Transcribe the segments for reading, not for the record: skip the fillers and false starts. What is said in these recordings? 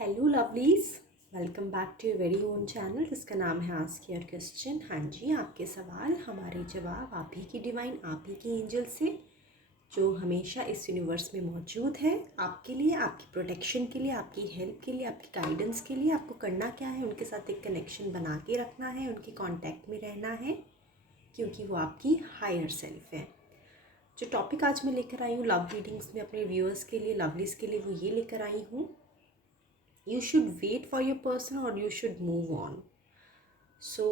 Hello lovelies, welcome back to your very own channel जिसका नाम है आस्क योर क्वेश्चन। हाँ जी, आपके सवाल हमारे जवाब आप ही की डिवाइन, आप ही की एंजल से जो हमेशा इस यूनिवर्स में मौजूद है आपके लिए, आपकी प्रोटेक्शन के लिए, आपकी हेल्प के लिए, आपकी गाइडेंस के लिए। आपको करना क्या है, उनके साथ एक कनेक्शन बना के रखना है, उनकी कांटेक्ट में रहना है, क्योंकि वो आपकी हायर सेल्फ है। जो टॉपिक आज मैं लेकर आई हूँ लव रीडिंग्स में अपने व्यूअर्स के लिए, लवलीज के लिए, वो ये लेकर आई हूँ, you should wait for your person or you should move on. So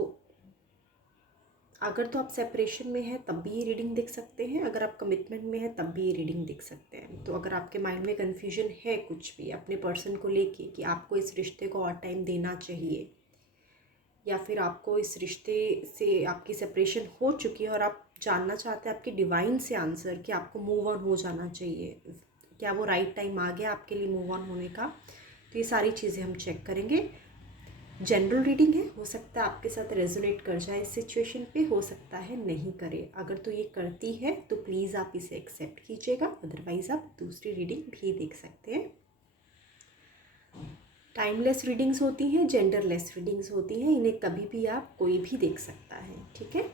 अगर तो आप सेपरेशन में हैं तब भी ये रीडिंग देख सकते हैं, अगर आप कमिटमेंट में हैं तब भी ये रीडिंग देख सकते हैं। तो अगर आपके माइंड में कन्फ्यूजन है कुछ भी अपने पर्सन को लेके कि आपको इस रिश्ते को और टाइम देना चाहिए, या फिर आपको इस रिश्ते से आपकी सेपरेशन हो चुकी है और आप जानना चाहते हैं आपके डिवाइन से आंसर कि आपको मूव ऑन हो जाना चाहिए, क्या वो राइट टाइम आ गया आपके लिए मूव ऑन होने का, तो ये सारी चीज़ें हम चेक करेंगे। जनरल रीडिंग है, हो सकता है आपके साथ रेजोनेट कर जाए इस सिचुएशन पे, हो सकता है नहीं करे। अगर तो ये करती है तो प्लीज़ आप इसे एक्सेप्ट कीजिएगा, अदरवाइज़ आप दूसरी रीडिंग भी देख सकते हैं। टाइमलेस रीडिंग्स होती हैं, जेंडरलेस रीडिंग्स होती हैं, इन्हें कभी भी आप कोई भी देख सकता है, ठीक है।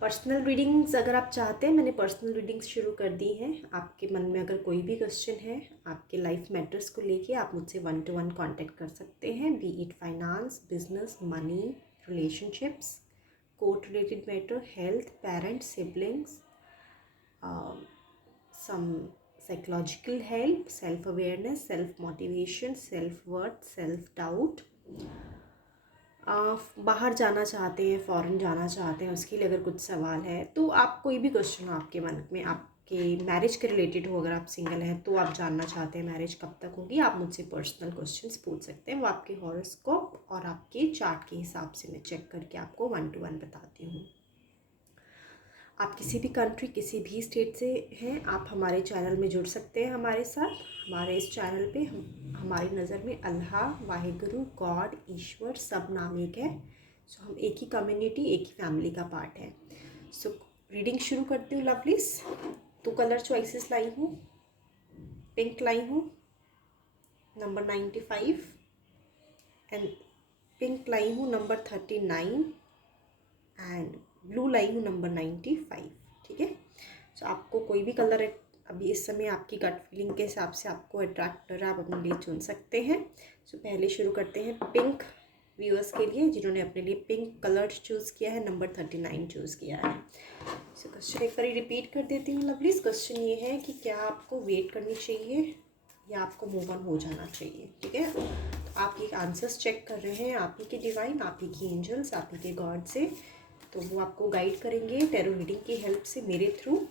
पर्सनल रीडिंग्स अगर आप चाहते हैं, मैंने पर्सनल रीडिंग्स शुरू कर दी हैं। आपके मन में अगर कोई भी क्वेश्चन है आपके लाइफ मैटर्स को लेके, आप मुझसे 1-to-1 कांटेक्ट कर सकते हैं, be it finance, business, money, relationships, court related matter, health, parents, siblings, some psychological help, self awareness, self motivation, self worth, self doubt, बाहर जाना चाहते हैं, फ़ॉरेन जाना चाहते हैं, उसके लिए अगर कुछ सवाल है तो आप कोई भी क्वेश्चन हो आपके मन में, आपके मैरिज के रिलेटेड हो, अगर आप सिंगल हैं तो आप जानना चाहते हैं मैरिज कब तक होगी, आप मुझसे पर्सनल क्वेश्चंस पूछ सकते हैं। वो आपके हॉरोस्कोप और आपके चार्ट के हिसाब से मैं चेक करके आपको 1-to-1 बताती हूँ। आप किसी भी कंट्री, किसी भी स्टेट से हैं, आप हमारे चैनल में जुड़ सकते हैं हमारे साथ। हमारे इस चैनल पे हमारी नज़र में अल्लाह, वाहिगुरु, गॉड, ईश्वर सब नाम एक है। सो हम एक ही कम्युनिटी, एक ही फैमिली का पार्ट है। सो रीडिंग शुरू करती हूँ लवलीज। 2 कलर चॉइसेस लाई हूँ, पिंक लाई हूँ नंबर 95 एंड पिंक लाई हूँ नंबर 39 एंड ब्लू लाई हूँ नंबर 95, ठीक है। सो आपको कोई भी कलर अभी इस समय आपकी गट फीलिंग के हिसाब से आपको अट्रैक्ट कर रहा है, आप अपने लिए चुन सकते हैं। सो पहले शुरू करते हैं पिंक व्यूअर्स के लिए, जिन्होंने अपने लिए पिंक कलर चूज़ किया है, नंबर 39 चूज़ किया है। सो क्वेश्चन एक बार रिपीट कर देती हूँ लवलीज। क्वेश्चन ये है कि क्या आपको वेट करनी चाहिए या आपको मूव ऑन हो जाना चाहिए, ठीक है। तो आप ये आंसर्स चेक कर रहे हैं आप ही के डिवाइन, आप ही की एंजल्स, आप ही के गॉड से, तो वो आपको गाइड करेंगे टैरो रीडिंग की हेल्प से मेरे थ्रू।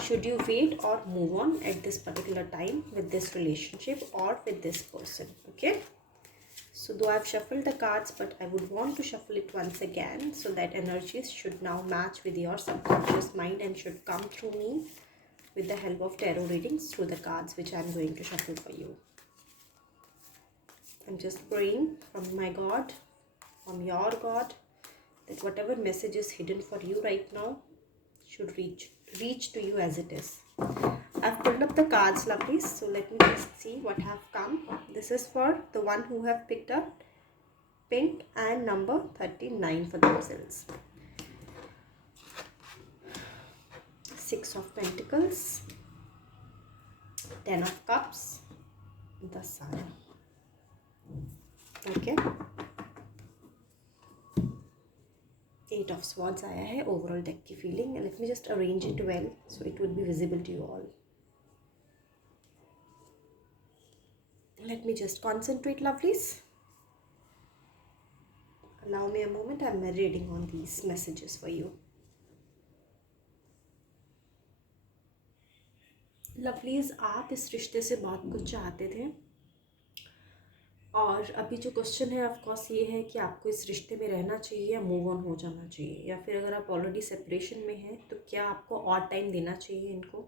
शुड यू वेट और move on at this particular time with this relationship और with this person, okay. So though I've shuffled the cards, but I would want to shuffle it once again so that energies should now match with your subconscious mind and should come through me with the help of tarot readings through the cards which I'm going to shuffle for you. I'm just praying from my God, from your God, that whatever message is hidden for you right now should reach to you as it is. I've pulled up the cards, lovelies, so let me just see what have come. This is for the one who have picked up pink and number 39 for themselves. 6 of Pentacles, 10 of Cups, the Sun, okay. 8 of Swords आया है overall deck की feeling. Let me just arrange it well so it would be visible to you all. Let me just concentrate lovelies, allow me a moment, I'm reading on these messages for you. Lovelies, आप इस रिश्ते से बहुत कुछ चाहते थे और अभी जो क्वेश्चन है ऑफकोर्स ये है कि आपको इस रिश्ते में रहना चाहिए या मूव ऑन हो जाना चाहिए, या फिर अगर आप ऑलरेडी सेपरेशन में हैं तो क्या आपको और टाइम देना चाहिए, इनको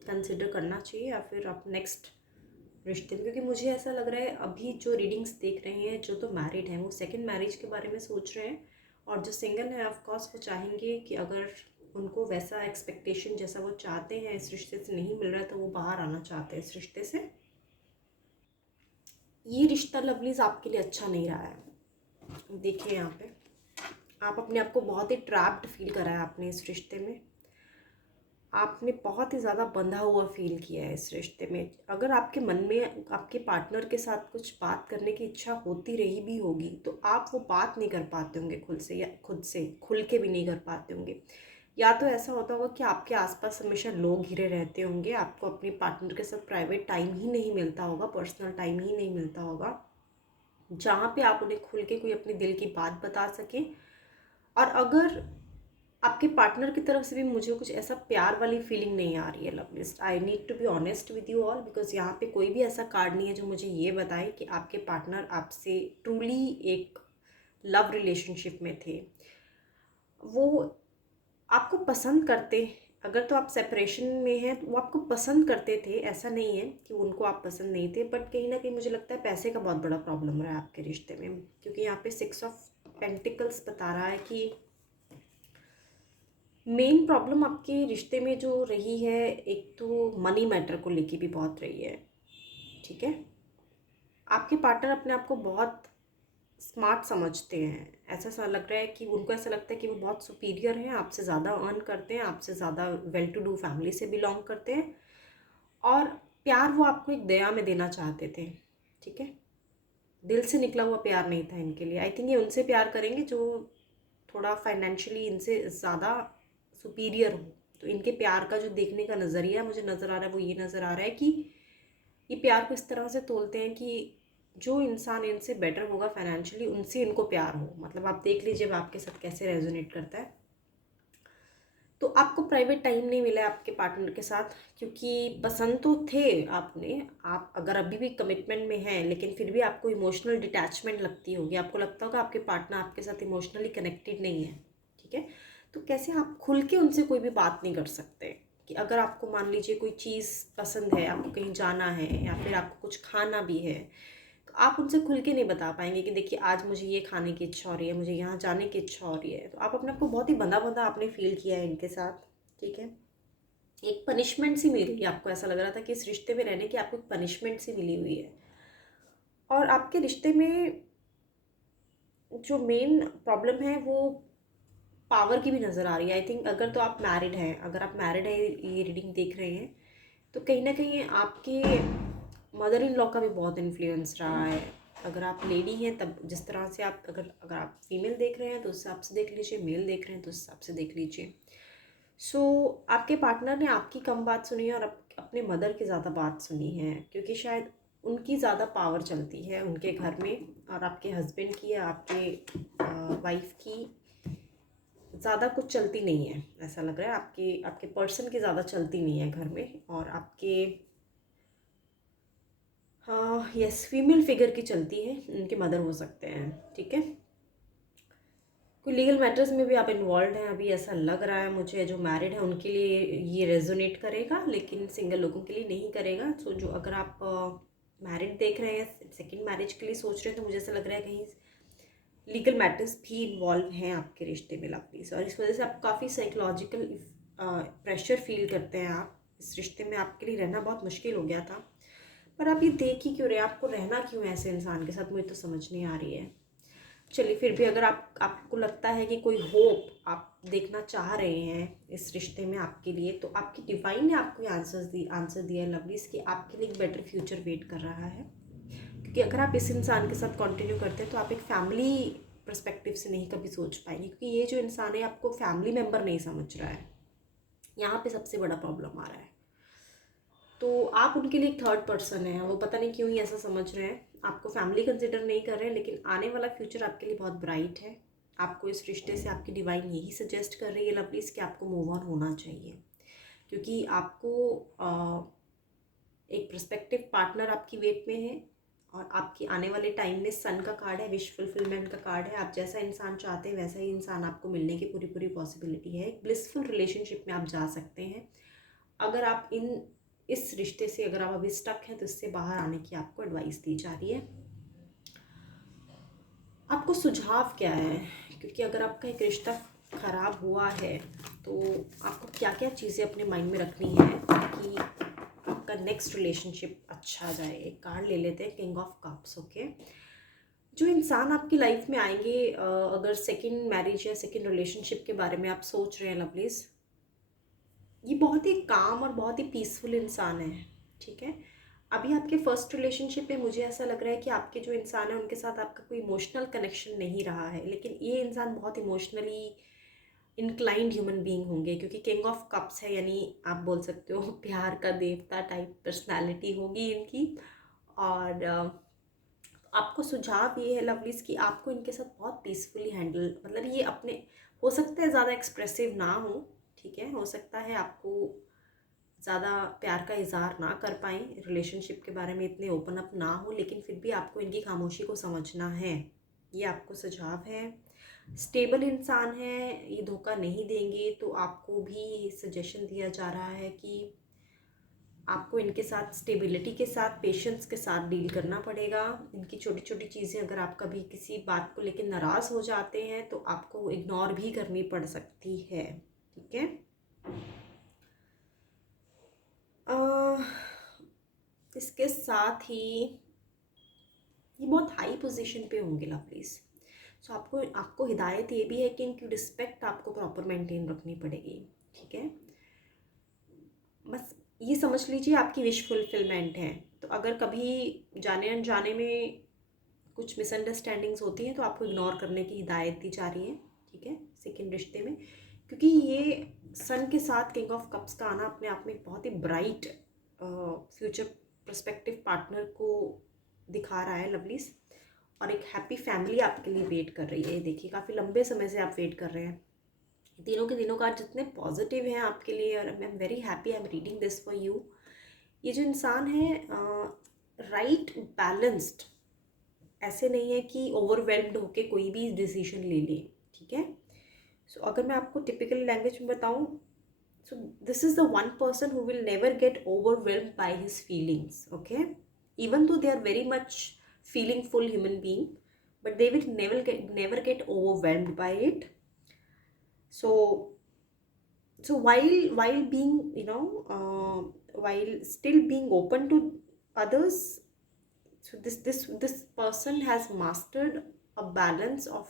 कंसिडर करना चाहिए, या फिर आप नेक्स्ट रिश्ते में। क्योंकि मुझे ऐसा लग रहा है अभी जो रीडिंग्स देख रहे हैं, जो तो मैरिड हैं वो सेकंड मैरिज के बारे में सोच रहे हैं, और जो सिंगल है ऑफकोर्स वो चाहेंगे कि अगर उनको वैसा एक्सपेक्टेशन जैसा वो चाहते हैं इस रिश्ते से नहीं मिल रहा है तो वो बाहर आना चाहते हैं इस रिश्ते से। ये रिश्ता लवलीज आपके लिए अच्छा नहीं रहा है। देखिए यहाँ पे आप अपने आप को बहुत ही ट्रैप्ड फील करा है आपने इस रिश्ते में। आपने बहुत ही ज़्यादा बंधा हुआ फील किया है इस रिश्ते में। अगर आपके मन में आपके पार्टनर के साथ कुछ बात करने की इच्छा होती रही भी होगी तो आप वो बात नहीं कर पाते होंगे खुद से, या खुद से खुल के भी नहीं कर पाते होंगे। या तो ऐसा होता होगा कि आपके आसपास हमेशा लोग घिरे रहते होंगे, आपको अपने पार्टनर के साथ प्राइवेट टाइम ही नहीं मिलता होगा, पर्सनल टाइम ही नहीं मिलता होगा जहाँ पे आप उन्हें खुल के कोई अपने दिल की बात बता सकें। और अगर आपके पार्टनर की तरफ से भी मुझे कुछ ऐसा प्यार वाली फीलिंग नहीं आ रही है loveliest, I need to be honest with you all, because यहाँ पे कोई भी ऐसा कार्ड नहीं है जो मुझे ये बताए कि आपके पार्टनर आपसे ट्रूली एक लव रिलेशनशिप में थे। वो आपको पसंद करते, अगर तो आप सेपरेशन में हैं तो वो आपको पसंद करते थे, ऐसा नहीं है कि उनको आप पसंद नहीं थे, बट कहीं ना कहीं मुझे लगता है पैसे का बहुत बड़ा प्रॉब्लम रहा है आपके रिश्ते में। क्योंकि यहाँ पे 6 ऑफ पेंटिकल्स बता रहा है कि मेन प्रॉब्लम आपके रिश्ते में जो रही है, एक तो मनी मैटर को लेके भी बहुत रही है। ठीक है, आपके पार्टनर अपने आप को बहुत स्मार्ट समझते हैं, ऐसा सा लग रहा है कि उनको ऐसा लगता है कि वो बहुत सुपीरियर हैं, आपसे ज़्यादा अर्न करते हैं, आपसे ज़्यादा वेल टू डू फैमिली से बिलोंग करते हैं, और प्यार वो आपको एक दया में देना चाहते थे। ठीक है, दिल से निकला हुआ प्यार नहीं था इनके लिए। आई थिंक ये उनसे प्यार करेंगे जो थोड़ा फाइनेंशियली इनसे ज़्यादा सुपीरियर हो। तो इनके प्यार का जो देखने का नज़रिया मुझे नज़र आ रहा है वो ये नज़र आ रहा है कि ये प्यार को इस तरह से तोलते हैं कि जो इंसान इनसे बेटर होगा फाइनेंशियली उनसे इनको प्यार हो। मतलब आप देख लीजिए वो आपके साथ कैसे रेजोनेट करता है। तो आपको प्राइवेट टाइम नहीं मिला है आपके पार्टनर के साथ, क्योंकि पसंद तो थे आपने, आप अगर अभी भी कमिटमेंट में हैं लेकिन फिर भी आपको इमोशनल डिटैचमेंट लगती होगी, आपको लगता होगा आपके पार्टनर आपके साथ इमोशनली कनेक्टेड नहीं है। ठीक है, तो कैसे आप खुल के उनसे कोई भी बात नहीं कर सकते कि अगर आपको मान लीजिए कोई चीज़ पसंद है, आपको कहीं जाना है या फिर आपको कुछ खाना भी है, तो आप उनसे खुल के नहीं बता पाएंगे कि देखिए आज मुझे ये खाने की इच्छा हो रही है, मुझे यहाँ जाने की इच्छा हो रही है। तो आप अपने आप को बहुत ही बंधा बंधा आपने फील किया है इनके साथ। ठीक है, एक पनिशमेंट सी मिली, आपको ऐसा लग रहा था कि इस रिश्ते में रहने की आपको एक पनिशमेंट सी मिली हुई है। और आपके रिश्ते में जो मेन प्रॉब्लम है वो पावर की भी नज़र आ रही है। आई थिंक अगर तो आप मैरिड हैं, अगर आप मैरिड हैं ये रीडिंग देख रहे हैं, तो कहीं ना कहीं आपके मदर इन लॉ का भी बहुत इन्फ्लुएंस रहा है। अगर आप लेडी हैं तब जिस तरह से आप, अगर अगर आप फीमेल देख रहे हैं तो उस हिसाब से देख लीजिए, मेल देख रहे हैं तो उस हिसाब से देख लीजिए। सो आपके पार्टनर ने आपकी कम बात सुनी है और अपने मदर की ज़्यादा बात सुनी है, क्योंकि शायद उनकी ज़्यादा पावर चलती है उनके घर में, और आपके हस्बैंड की या आपके वाइफ की ज़्यादा कुछ चलती नहीं है। ऐसा लग रहा है आपके आपके पर्सन की ज़्यादा चलती नहीं है घर में, और आपके हाँ यस फीमेल फिगर की चलती है, उनके मदर हो सकते हैं। ठीक है, कोई लीगल मैटर्स में भी आप इन्वॉल्व हैं अभी, ऐसा लग रहा है मुझे। जो मैरिड है उनके लिए ये रेजोनेट करेगा लेकिन सिंगल लोगों के लिए नहीं करेगा। सो जो अगर आप मैरिड देख रहे हैं, सेकंड मैरिज के लिए सोच रहे हैं, तो मुझे ऐसा लग रहा है कहीं लीगल मैटर्स भी इन्वॉल्व हैं आपके रिश्ते में लवलीज, और इस वजह से आप काफ़ी साइकोलॉजिकल प्रेशर फील करते हैं। आप इस रिश्ते में आपके लिए रहना बहुत मुश्किल हो गया था, पर आप ये देख ही क्यों रहे हैं, आपको रहना क्यों है ऐसे इंसान के साथ, मुझे तो समझ नहीं आ रही है। चलिए फिर भी अगर आपको लगता है कि कोई होप आप देखना चाह रहे हैं इस रिश्ते में आपके लिए, तो आपकी डिवाइन ने आपको आंसर दिया है लवलीज कि आपके लिए एक बेटर फ्यूचर वेट कर रहा है। क्योंकि अगर आप इस इंसान के साथ कंटिन्यू करते हैं तो आप एक फैमिली पर्सपेक्टिव से नहीं कभी सोच पाएंगे, क्योंकि ये जो इंसान है आपको फैमिली मेम्बर नहीं समझ रहा है। यहाँ पे सबसे बड़ा प्रॉब्लम आ रहा है। तो आप उनके लिए एक थर्ड पर्सन है, वो पता नहीं क्यों ही ऐसा समझ रहे हैं, आपको फैमिली कंसिडर नहीं कर रहे हैं, लेकिन आने वाला फ्यूचर आपके लिए बहुत ब्राइट है। आपको इस रिश्ते से आपकी डिवाइन यही सजेस्ट कर रही है लवलीज कि आपको मूव ऑन होना चाहिए, क्योंकि आपको एक प्रस्पेक्टिव पार्टनर आपकी वेट में है, और आपकी आने वाले टाइम में सन का कार्ड है, विश फुलफिलमेंट का कार्ड है। आप जैसा इंसान चाहते हैं वैसा ही इंसान आपको मिलने की पूरी पूरी पॉसिबिलिटी है। एक ब्लिसफुल रिलेशनशिप में आप जा सकते हैं। अगर आप इस रिश्ते से अगर आप अभी स्टक हैं तो इससे बाहर आने की आपको एडवाइस दी जा रही है। आपको सुझाव क्या है, क्योंकि अगर आपका एक रिश्ता ख़राब हुआ है तो आपको क्या क्या चीज़ें अपने माइंड में रखनी है ताकि आपका नेक्स्ट रिलेशनशिप अच्छा जाए। एक कार्ड ले लेते हैं, किंग ऑफ कप्स। ओके, जो इंसान आपकी लाइफ में आएंगे, अगर सेकंड मैरिज या सेकंड रिलेशनशिप के बारे में आप सोच रहे हैं लवलीज, ये बहुत ही काम और बहुत ही पीसफुल इंसान है। ठीक है, अभी आपके फर्स्ट रिलेशनशिप में मुझे ऐसा लग रहा है कि आपके जो इंसान है उनके साथ आपका कोई इमोशनल कनेक्शन नहीं रहा है, लेकिन ये इंसान बहुत इमोशनली इंक्लाइंड ह्यूमन बीइंग होंगे, क्योंकि किंग ऑफ कप्स है, यानी आप बोल सकते हो प्यार का देवता टाइप पर्सनालिटी होगी इनकी। और आपको सुझाव ये है लवलीज कि आपको इनके साथ बहुत पीसफुली हैंडल, मतलब ये अपने, हो सकता है ज़्यादा एक्सप्रेसिव ना हो, ठीक है, हो सकता है आपको ज़्यादा प्यार का इजहार ना कर पाएँ, रिलेशनशिप के बारे में इतने ओपन अप ना हो, लेकिन फिर भी आपको इनकी खामोशी को समझना है। ये आपको सुझाव है। स्टेबल इंसान है, ये धोखा नहीं देंगे, तो आपको भी सजेशन दिया जा रहा है कि आपको इनके साथ स्टेबिलिटी के साथ, पेशेंस के साथ डील करना पड़ेगा। इनकी छोटी छोटी चीज़ें, अगर आप कभी किसी बात को लेकर नाराज़ हो जाते हैं तो आपको इग्नोर भी करनी पड़ सकती है। ठीक है, इसके साथ ही ये बहुत हाई पोजीशन पे होंगे लवलीज। सो आपको आपको हिदायत ये भी है कि इनकी रिस्पेक्ट आपको प्रॉपर मेंटेन रखनी पड़ेगी। ठीक है, बस ये समझ लीजिए आपकी विश फुलफिलमेंट है। तो अगर कभी जाने अनजाने में कुछ मिसअंडरस्टैंडिंग्स होती हैं तो आपको इग्नोर करने की हिदायत दी जा रही है। ठीक है, सेकंड रिश्ते में, क्योंकि ये सन के साथ किंग ऑफ कप्स का आना अपने आप में एक बहुत ही ब्राइट फ्यूचर पर्सपेक्टिव पार्टनर को दिखा रहा है लवलीज, और एक हैप्पी फैमिली आपके लिए वेट कर रही है। देखिए, काफ़ी लंबे समय से आप वेट कर रहे हैं। तीनों के तीनों कार्ड जितने पॉजिटिव हैं आपके लिए, और I am very happy, I am reading this for you. ये जो इंसान है राइट बैलेंस्ड, ऐसे नहीं है कि ओवरवेल्म्ड होके कोई भी डिसीजन ले ले। ठीक है, सो अगर मैं आपको टिपिकल लैंग्वेज में बताऊं, so this is the one person who will never get overwhelmed by his feelings. Okay, even though they are very much feeling full human being, but they will never get overwhelmed by it. So while being, while still being open to others, so this person has mastered a balance of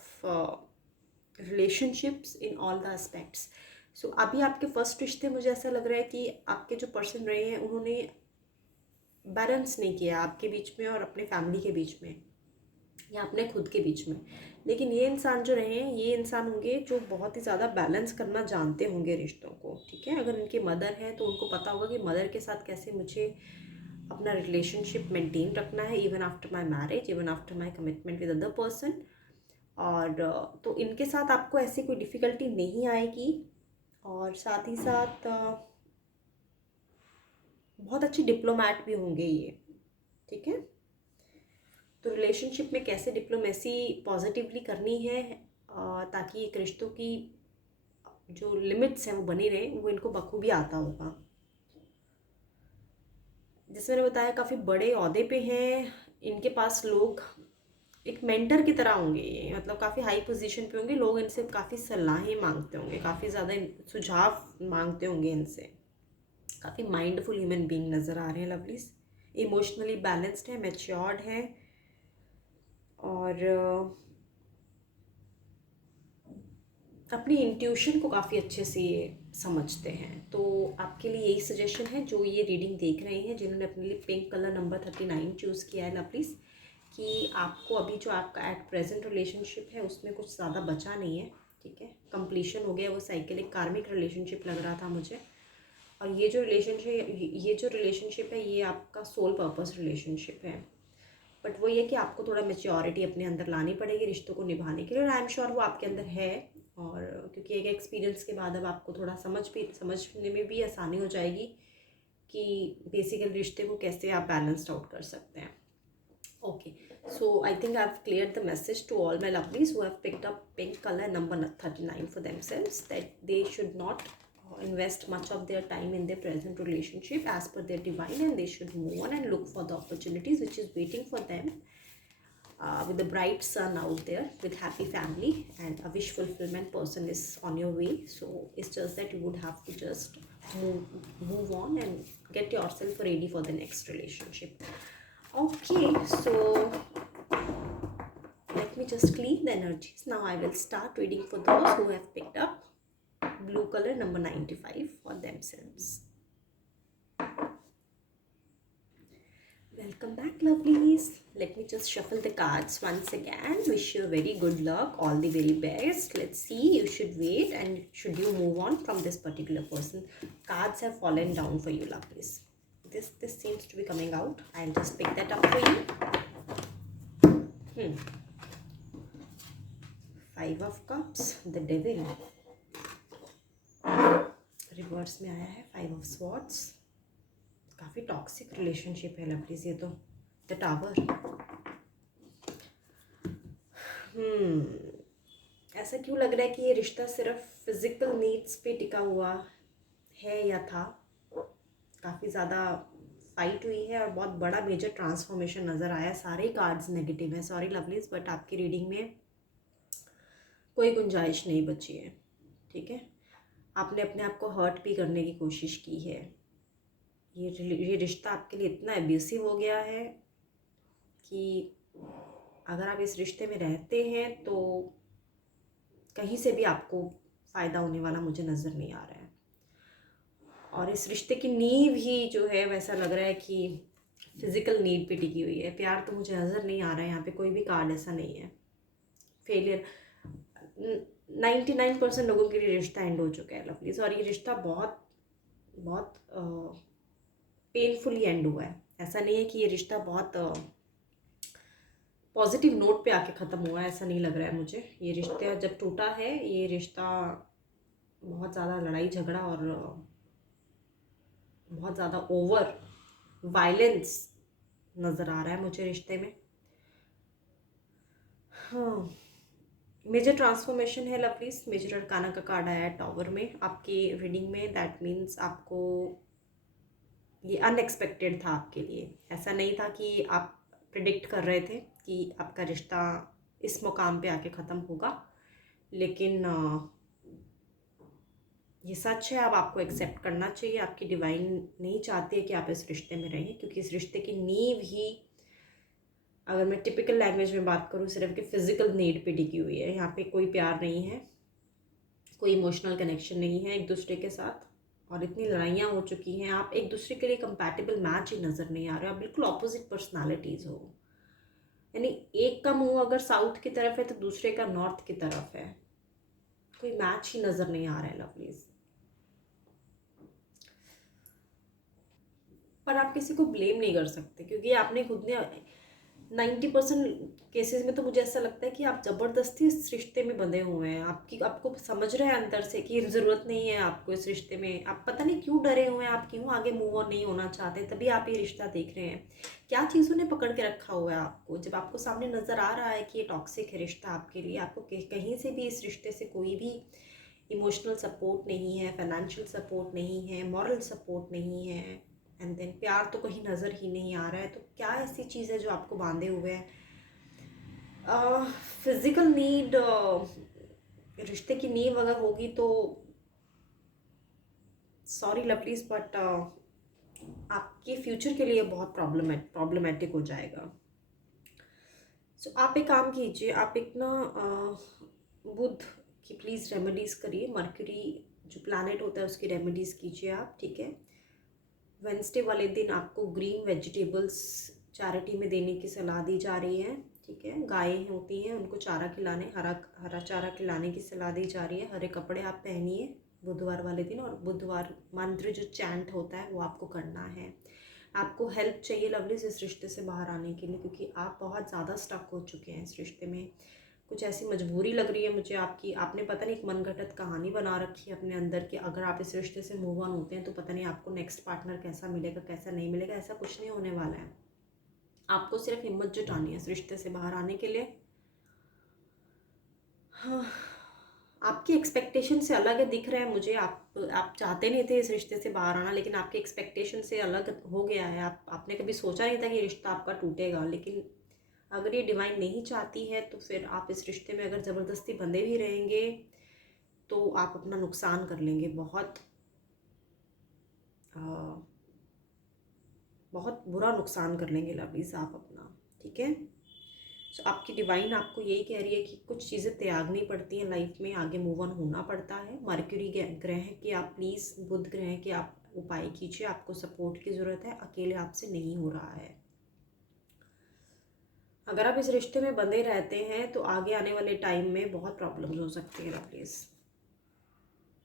relationships in all the aspects. सो अभी आपके first रिश्ते, मुझे ऐसा लग रहा है कि आपके जो पर्सन रहे हैं उन्होंने बैलेंस नहीं किया आपके बीच में और अपने फैमिली के बीच में, या अपने खुद के बीच में। लेकिन ये इंसान जो रहे हैं, ये इंसान होंगे जो बहुत ही ज़्यादा बैलेंस करना जानते होंगे रिश्तों को। ठीक है, अगर उनकी मदर है तो उनको पता होगा कि मदर के साथ कैसे मुझे अपना रिलेशनशिप मेंटेन रखना है, even after my marriage, even after my commitment with other person. और तो इनके साथ आपको ऐसी कोई डिफ़िकल्टी नहीं आएगी, और साथ ही साथ बहुत अच्छे डिप्लोमैट भी होंगे ये। ठीक है, तो रिलेशनशिप में कैसे डिप्लोमेसी पॉजिटिवली करनी है ताकि एक रिश्तों की जो लिमिट्स हैं वो बनी रहे, वो इनको बखूबी आता होगा। जैसे मैंने बताया, काफ़ी बड़े ओहदे पे हैं, इनके पास लोग एक मेंटर की तरह होंगे ये, मतलब काफ़ी हाई पोजीशन पे होंगे, लोग इनसे काफ़ी सलाहें मांगते होंगे, काफ़ी ज़्यादा सुझाव मांगते होंगे इनसे। काफ़ी माइंडफुल ह्यूमन बीइंग नज़र आ रहे हैं लवलीज, इमोशनली बैलेंस्ड है, मैच्योर्ड है, और अपनी इंट्यूशन को काफ़ी अच्छे से समझते हैं। तो आपके लिए यही सजेशन है, जो ये रीडिंग देख रहे हैं, जिन्होंने अपने लिए पिंक कलर नंबर 39 चूज़ किया है लवलीज, कि आपको अभी जो आपका एट प्रेजेंट रिलेशनशिप है उसमें कुछ ज़्यादा बचा नहीं है। ठीक है, कंप्लीशन हो गया वो साइकिल, एक कार्मिक रिलेशनशिप लग रहा था मुझे। और ये जो रिलेशनशिप है ये आपका सोल पर्पस रिलेशनशिप है, बट वो ये कि आपको थोड़ा मेच्योरिटी अपने अंदर लानी पड़ेगी रिश्तों को निभाने के लिए, और आई एम श्योर वो आपके अंदर है। और क्योंकि एक एक्सपीरियंस के बाद अब आपको थोड़ा समझने में भी आसानी हो जाएगी कि बेसिकली रिश्ते को कैसे आप बैलेंस्ड आउट कर सकते हैं। Okay, so I think I've cleared the message to all my lovelies who have picked up pink color number 39 for themselves, that they should not invest much of their time in their present relationship as per their divine, and they should move on and look for the opportunities which is waiting for them with the bright sun out there, with happy family, and a wish fulfillment person is on your way. So it's just that you would have to just move on and get yourself ready for the next relationship. Okay, so let me just clean the energies. Now I will start reading for those who have picked up blue color number 95 for themselves. Welcome back, lovelies. Let me just shuffle the cards once again. Wish you very good luck, all the very best. Let's see, you should wait and should you move on from this particular person. Cards have fallen down for you, lovelies. This seems to be coming out. I'll just pick that up for you. 5 of Cups, the Devil. Reverse में आया है 5 of Swords. काफ़ी toxic relationship है lovelies ये तो. The tower. ऐसा क्यों लग रहा है कि ये रिश्ता सिर्फ फिजिकल नीड्स पे टिका हुआ है या था. काफ़ी ज़्यादा फाइट हुई है और बहुत बड़ा मेजर ट्रांसफॉर्मेशन नज़र आया. सारे कार्ड्स नेगेटिव हैं, सॉरी लवलीज, बट आपकी रीडिंग में कोई गुंजाइश नहीं बची है. ठीक है, आपने अपने आप को हर्ट भी करने की कोशिश की है. ये रिश्ता आपके लिए इतना एब्यूसिव हो गया है कि अगर आप इस रिश्ते में रहते हैं तो कहीं से भी आपको फ़ायदा होने वाला मुझे नज़र नहीं आ रहा है. और इस रिश्ते की नींव ही जो है वैसा लग रहा है कि फिज़िकल नीड पे टिकी हुई है. प्यार तो मुझे नज़र नहीं आ रहा है यहाँ पे. कोई भी कार्ड ऐसा नहीं है. फेलियर. 99% लोगों के लिए रिश्ता एंड हो चुका है लवलीज. और ये रिश्ता बहुत बहुत पेनफुली एंड हुआ है. ऐसा नहीं है कि ये रिश्ता बहुत पॉजिटिव नोट पे आके ख़त्म हुआ है. ऐसा नहीं लग रहा है मुझे. ये रिश्ता जब टूटा है, ये रिश्ता बहुत ज़्यादा लड़ाई झगड़ा और बहुत ज़्यादा ओवर वायलेंस नज़र आ रहा है मुझे रिश्ते में. हाँ, मेजर ट्रांसफॉर्मेशन है लवलीज. मेजर अरकाना का कार्ड आया है टावर में आपकी रीडिंग में. दैट मीन्स आपको ये अनएक्सपेक्टेड था आपके लिए. ऐसा नहीं था कि आप प्रिडिक्ट कर रहे थे कि आपका रिश्ता इस मुकाम पे आके ख़त्म होगा. लेकिन ये सच है. अब आपको एक्सेप्ट करना चाहिए. आपकी डिवाइन नहीं चाहती है कि आप इस रिश्ते में रहें, क्योंकि इस रिश्ते की नींव ही, अगर मैं टिपिकल लैंग्वेज में बात करूँ, सिर्फ कि फिज़िकल नीड पे टिकी हुई है. यहाँ पे कोई प्यार नहीं है, कोई इमोशनल कनेक्शन नहीं है एक दूसरे के साथ. और इतनी लड़ाइयाँ हो चुकी हैं. आप एक दूसरे के लिए कंपैटिबल मैच ही नज़र नहीं आ रहे. आप बिल्कुल ऑपोजिट पर्सनालिटीज़ हो. यानी एक का मुंह अगर साउथ की तरफ है तो दूसरे का नॉर्थ की तरफ है. कोई मैच ही नज़र नहीं आ रहा है लवलीज. पर आप किसी को ब्लेम नहीं कर सकते, क्योंकि आपने खुद ने 90% केसेस में तो मुझे ऐसा लगता है कि आप ज़बरदस्ती इस रिश्ते में बंधे हुए हैं. आपको समझ रहे हैं अंदर से कि ज़रूरत नहीं है आपको इस रिश्ते में. आप पता नहीं क्यों डरे हुए हैं, आप क्यों आगे मूव ऑन नहीं होना चाहते, तभी आप ये रिश्ता देख रहे हैं. क्या चीज़ों ने पकड़ के रखा हुआ है आपको? जब आपको सामने नज़र आ रहा है कि ये टॉक्सिक है रिश्ता आपके लिए, आपको कहीं से भी इस रिश्ते से कोई भी इमोशनल सपोर्ट नहीं है, फाइनेंशियल सपोर्ट नहीं है, मॉरल सपोर्ट नहीं है, एंड देन प्यार तो कहीं नज़र ही नहीं आ रहा है. तो क्या ऐसी चीज़ है जो आपको बांधे हुए है? फिज़िकल नीड रिश्ते की नींव अगर होगी तो सॉरी लवलीज, बट आपके फ्यूचर के लिए बहुत प्रॉब्लमेटिक हो जाएगा. सो आप एक काम कीजिए. आप एक ना बुध की प्लीज़ रेमेडीज़ करिए. मर्क्यूरी जो प्लैनेट होता है उसकी रेमेडीज़ कीजिए आप. ठीक है, वेंसडे वाले दिन आपको ग्रीन वेजिटेबल्स चैरिटी में देने की सलाह दी जा रही है. ठीक है, गायें होती हैं उनको चारा खिलाने, हरा चारा खिलाने की सलाह दी जा रही है. हरे कपड़े आप पहनिए बुधवार वाले दिन. और बुधवार मंत्र जो चैंट होता है वो आपको करना है. आपको हेल्प चाहिए लवलीज इस रिश्ते से बाहर आने के लिए, क्योंकि आप बहुत ज़्यादा स्टक हो चुके हैं इस रिश्ते में. कुछ ऐसी मजबूरी लग रही है मुझे आपकी. आपने पता नहीं एक मनगढ़ंत कहानी बना रखी है अपने अंदर कि अगर आप इस रिश्ते से मूव ऑन होते हैं तो पता नहीं आपको नेक्स्ट पार्टनर कैसा मिलेगा कैसा नहीं मिलेगा. ऐसा कुछ नहीं होने वाला है. आपको सिर्फ हिम्मत जुटानी है इस रिश्ते से बाहर आने के लिए. हाँ, आपकी एक्सपेक्टेशन से अलग है दिख रहा है मुझे. आप चाहते नहीं थे इस रिश्ते से बाहर आना, लेकिन आपके एक्सपेक्टेशन से अलग हो गया है. आपने कभी सोचा नहीं था कि रिश्ता आपका टूटेगा. लेकिन अगर ये डिवाइन नहीं चाहती है तो फिर आप इस रिश्ते में अगर ज़बरदस्ती बंधे भी रहेंगे तो आप अपना नुकसान कर लेंगे बहुत. बहुत बुरा नुकसान कर लेंगे लवलीज आप अपना, ठीक है। सो आपकी डिवाइन आपको यही कह रही है कि कुछ चीज़ें त्यागनी पड़ती हैं लाइफ में, आगे मूव ऑन होना पड़ता है। मर्क्यूरी ग्रह कि आप प्लीज़, बुध ग्रह कि आप उपाय कीजिए, आपको सपोर्ट की ज़रूरत है, अकेले आपसे नहीं हो रहा है। अगर आप इस रिश्ते में बंधे रहते हैं तो आगे आने वाले टाइम में बहुत प्रॉब्लम्स हो सकती हैं लवलीज।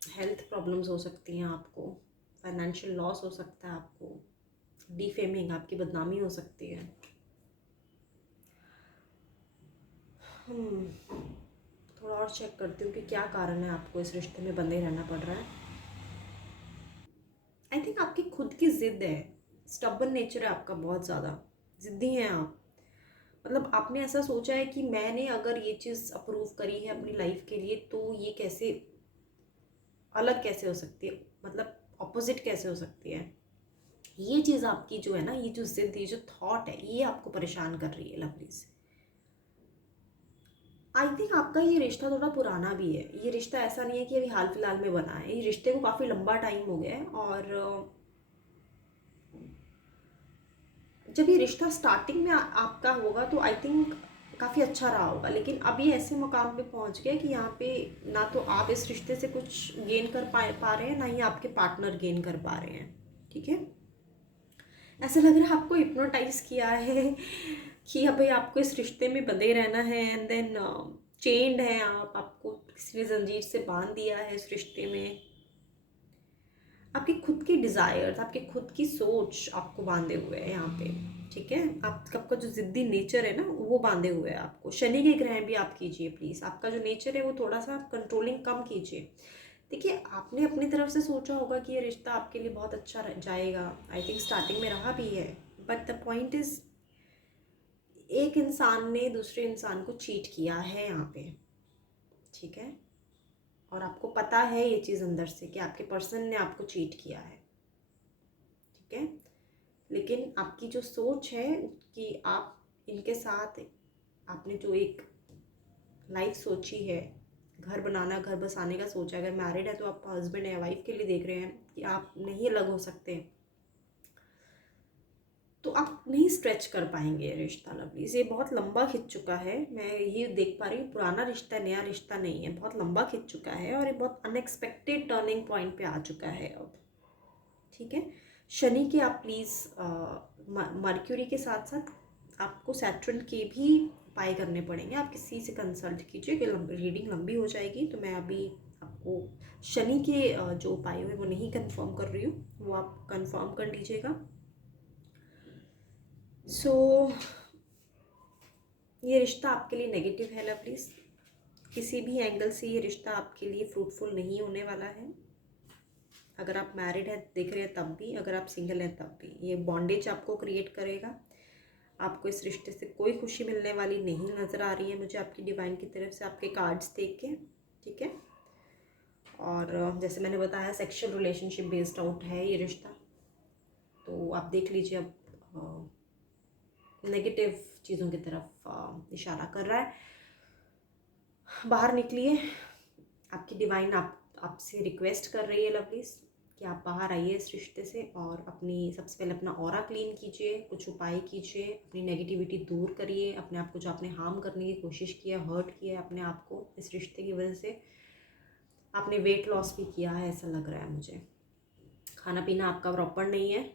हेल्थ प्रॉब्लम्स हो सकती हैं आपको, फाइनेंशियल लॉस हो सकता है आपको, डिफेमिंग, आपकी बदनामी हो सकती है। थोड़ा और चेक करती हूँ कि क्या कारण है आपको इस रिश्ते में बंधे रहना पड़ रहा है। आई थिंक आपकी खुद की ज़िद है, स्टबन नेचर है आपका, बहुत ज़्यादा ज़िद्दी हैं आप। मतलब आपने ऐसा सोचा है कि मैंने अगर ये चीज़ अप्रूव करी है अपनी लाइफ के लिए तो ये कैसे अलग कैसे हो सकती है, मतलब ऑपोजिट कैसे हो सकती है। ये चीज़ आपकी जो है ना, ये जो ज़िद, ये जो थॉट है, ये आपको परेशान कर रही है लवलीज। आई थिंक आपका ये रिश्ता थोड़ा पुराना भी है। ये रिश्ता ऐसा नहीं है कि अभी हाल फिलहाल में बना है, ये रिश्ते को काफ़ी लंबा टाइम हो गया है। और जब ये रिश्ता स्टार्टिंग में आपका होगा तो आई थिंक काफ़ी अच्छा रहा होगा, लेकिन अब ये ऐसे मुकाम पे पहुंच गया कि यहाँ पे ना तो आप इस रिश्ते से कुछ गेन कर पा रहे हैं, ना ही आपके पार्टनर गेन कर पा रहे हैं, ठीक है। ऐसा लग रहा है आपको हिप्नोटाइज किया है कि अब भाई आपको इस रिश्ते में बंधे रहना है, एंड देन चेंड है आप, आपको किसी ने जंजीर से बांध दिया है इस रिश्ते में। आपकी खुद की डिज़ायर्स, आपकी खुद की सोच आपको बांधे हुए है यहाँ पे, ठीक है। आपका जो ज़िद्दी नेचर है ना, वो बांधे हुए है आपको। शनि के ग्रहण भी आप कीजिए प्लीज़, आपका जो नेचर है वो थोड़ा सा कंट्रोलिंग कम कीजिए। देखिए, आपने अपनी तरफ से सोचा होगा कि ये रिश्ता आपके लिए बहुत अच्छा जाएगा, आई थिंक स्टार्टिंग में रहा भी है, बट द पॉइंट इज़ एक इंसान ने दूसरे इंसान को चीट किया है यहाँ पे, ठीक है। और आपको पता है ये चीज़ अंदर से कि आपके पर्सन ने आपको चीट किया है, ठीक है। लेकिन आपकी जो सोच है कि आप इनके साथ, आपने जो एक लाइफ सोची है, घर बनाना, घर बसाने का सोचा है, अगर मैरिड है तो आप हस्बैंड या वाइफ के लिए देख रहे हैं कि आप नहीं अलग हो सकते, तो आप नहीं स्ट्रेच कर पाएंगे ये रिश्ता लवलीज। ये बहुत लंबा खिंच चुका है, मैं ये देख पा रही हूँ। पुराना रिश्ता, नया रिश्ता नहीं है, बहुत लंबा खिंच चुका है और ये बहुत अनएक्सपेक्टेड टर्निंग पॉइंट पे आ चुका है अब, ठीक है। शनि के आप प्लीज़ मर्क्यूरी के साथ साथ आपको सैटर्न के भी उपाय करने पड़ेंगे। आप किसी से कंसल्ट कीजिए कि रीडिंग लंबी हो जाएगी, तो मैं अभी आपको शनि के जो उपाय है वो नहीं कंफर्म कर रही हूँ, वो आप कंफर्म कर लीजिएगा। सो ये रिश्ता आपके लिए नेगेटिव है लवलीज। किसी भी एंगल से ये रिश्ता आपके लिए फ्रूटफुल नहीं होने वाला है। अगर आप मैरिड हैं देख रहे हैं तब भी, अगर आप सिंगल हैं तब भी, ये बॉन्डेज आपको क्रिएट करेगा। आपको इस रिश्ते से कोई खुशी मिलने वाली नहीं नज़र आ रही है मुझे आपकी डिवाइन की तरफ से, आपके कार्ड्स देख के, ठीक है। और जैसे मैंने बताया, सेक्शुअल रिलेशनशिप बेस्ड आउट है ये रिश्ता, तो आप देख लीजिए अब नेगेटिव चीज़ों की तरफ इशारा कर रहा है। बाहर निकलिए, आपकी डिवाइन आपसे रिक्वेस्ट कर रही है लवलीज कि आप बाहर आइए इस रिश्ते से, और अपनी सबसे पहले अपना ऑरा क्लीन कीजिए, कुछ उपाय कीजिए, अपनी नेगेटिविटी दूर करिए, अपने आप को जो आपने हार्म करने की कोशिश की है, हर्ट किया है अपने आप को इस रिश्ते की वजह से। आपने वेट लॉस भी किया है ऐसा लग रहा है मुझे, खाना पीना आपका प्रॉपर नहीं है,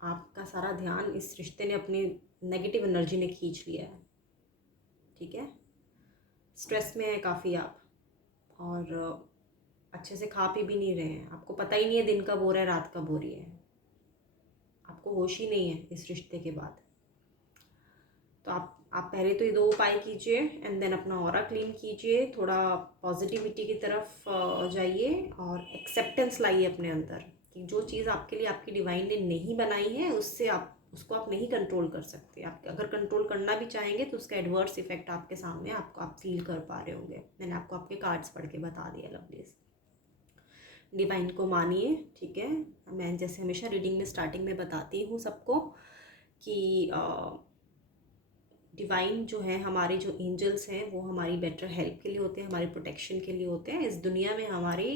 आपका सारा ध्यान इस रिश्ते ने अपनी नेगेटिव एनर्जी ने खींच लिया है, ठीक है। स्ट्रेस में है काफ़ी आप, और अच्छे से खा पी भी नहीं रहे हैं, आपको पता ही नहीं है दिन कब हो रहा है, रात कब हो रही है, आपको होश ही नहीं है इस रिश्ते के बाद। तो आप पहले तो ये दो उपाय कीजिए, एंड देन अपना ऑरा क्लीन कीजिए, थोड़ा पॉजिटिविटी की तरफ जाइए, और एक्सेप्टेंस लाइए अपने अंदर कि जो चीज़ आपके लिए आपकी डिवाइन ने नहीं बनाई है उससे उसको आप नहीं कंट्रोल कर सकते। आप अगर कंट्रोल करना भी चाहेंगे तो उसका एडवर्स इफेक्ट आपके सामने आप फील कर पा रहे होंगे। मैंने आपको आपके कार्ड्स पढ़ के बता दिया लवलीज। डिवाइन को मानिए, ठीक है। मैं जैसे हमेशा रीडिंग में स्टार्टिंग में बताती हूँ सबको कि डिवाइन जो है, हमारे जो एंजल्स हैं, वो हमारी बेटर हेल्प के लिए होते हैं, हमारी प्रोटेक्शन के लिए होते हैं, इस दुनिया में हमारी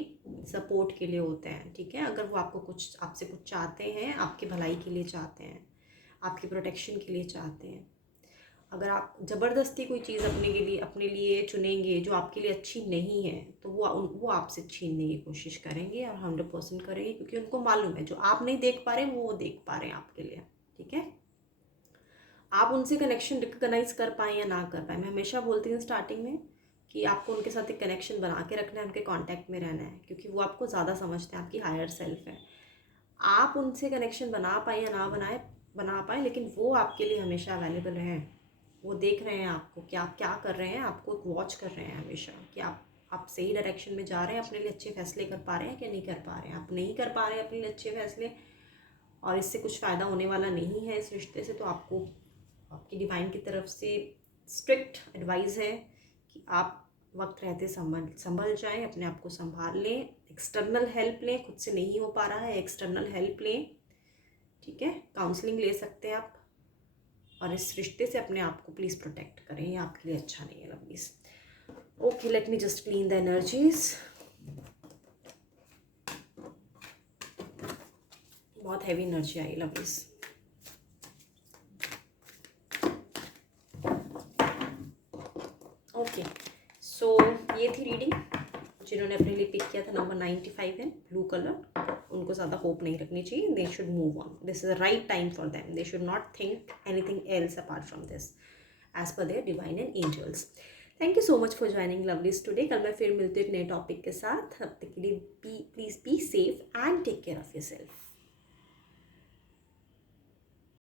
सपोर्ट के लिए होते हैं, ठीक है। अगर वो आपको कुछ, आपसे कुछ चाहते हैं, आपके भलाई के लिए चाहते हैं, आपकी प्रोटेक्शन के लिए चाहते हैं। अगर आप ज़बरदस्ती कोई चीज़ अपने लिए चुनेंगे जो आपके लिए अच्छी नहीं है, तो वो आपसे छीनने की कोशिश करेंगे और 100% करेंगे, क्योंकि उनको मालूम है जो आप नहीं देख पा रहे वो देख पा रहे हैं आपके लिए, ठीक है। आप उनसे कनेक्शन रिकगनाइज कर पाएँ या ना कर पाएँ, मैं हमेशा बोलती हूँ स्टार्टिंग में कि आपको उनके साथ एक कनेक्शन बना के रखना है, उनके कांटेक्ट में रहना है, क्योंकि वो आपको ज़्यादा समझते हैं, आपकी हायर सेल्फ है। आप उनसे कनेक्शन बना पाएँ या ना बना पाएँ, लेकिन वो आपके लिए हमेशा अवेलेबल रहें। वो देख रहे हैं आपको कि आप क्या कर रहे हैं, आपको वॉच कर रहे हैं हमेशा कि आप सही डायरेक्शन में जा रहे हैं, अपने लिए अच्छे फैसले कर पा रहे हैं कि नहीं कर पा रहे हैं। आप नहीं कर पा रहे हैं अपने लिए अच्छे फैसले और इससे कुछ फ़ायदा होने वाला नहीं है इस रिश्ते से, तो आपको आपकी डिवाइन की तरफ से स्ट्रिक्ट एडवाइस है कि आप वक्त रहते संभल जाएं, अपने आप को संभाल लें, एक्सटर्नल हेल्प लें, खुद से नहीं हो पा रहा है एक्सटर्नल हेल्प लें, ठीक है। काउंसलिंग ले सकते हैं आप, और इस रिश्ते से अपने आप को प्लीज़ प्रोटेक्ट करें, ये आपके लिए अच्छा नहीं है lovelies. Okay, late me just clean the energies. बहुत हैवी एनर्जी आई लवलीज। ओके, सो ये थी रीडिंग। जिन्होंने अपने लिए पिक किया था नंबर 95 है, ब्लू कलर, उनको ज़्यादा होप नहीं रखनी चाहिए। They should move on, this is the right time for them, they should not think anything else apart from this, as per their divine and angels. Thank you so much for joining lovelies today. कल मैं फिर मिलती हूँ एक नए topic के साथ। तब तक के लिए please be safe and take care of your self.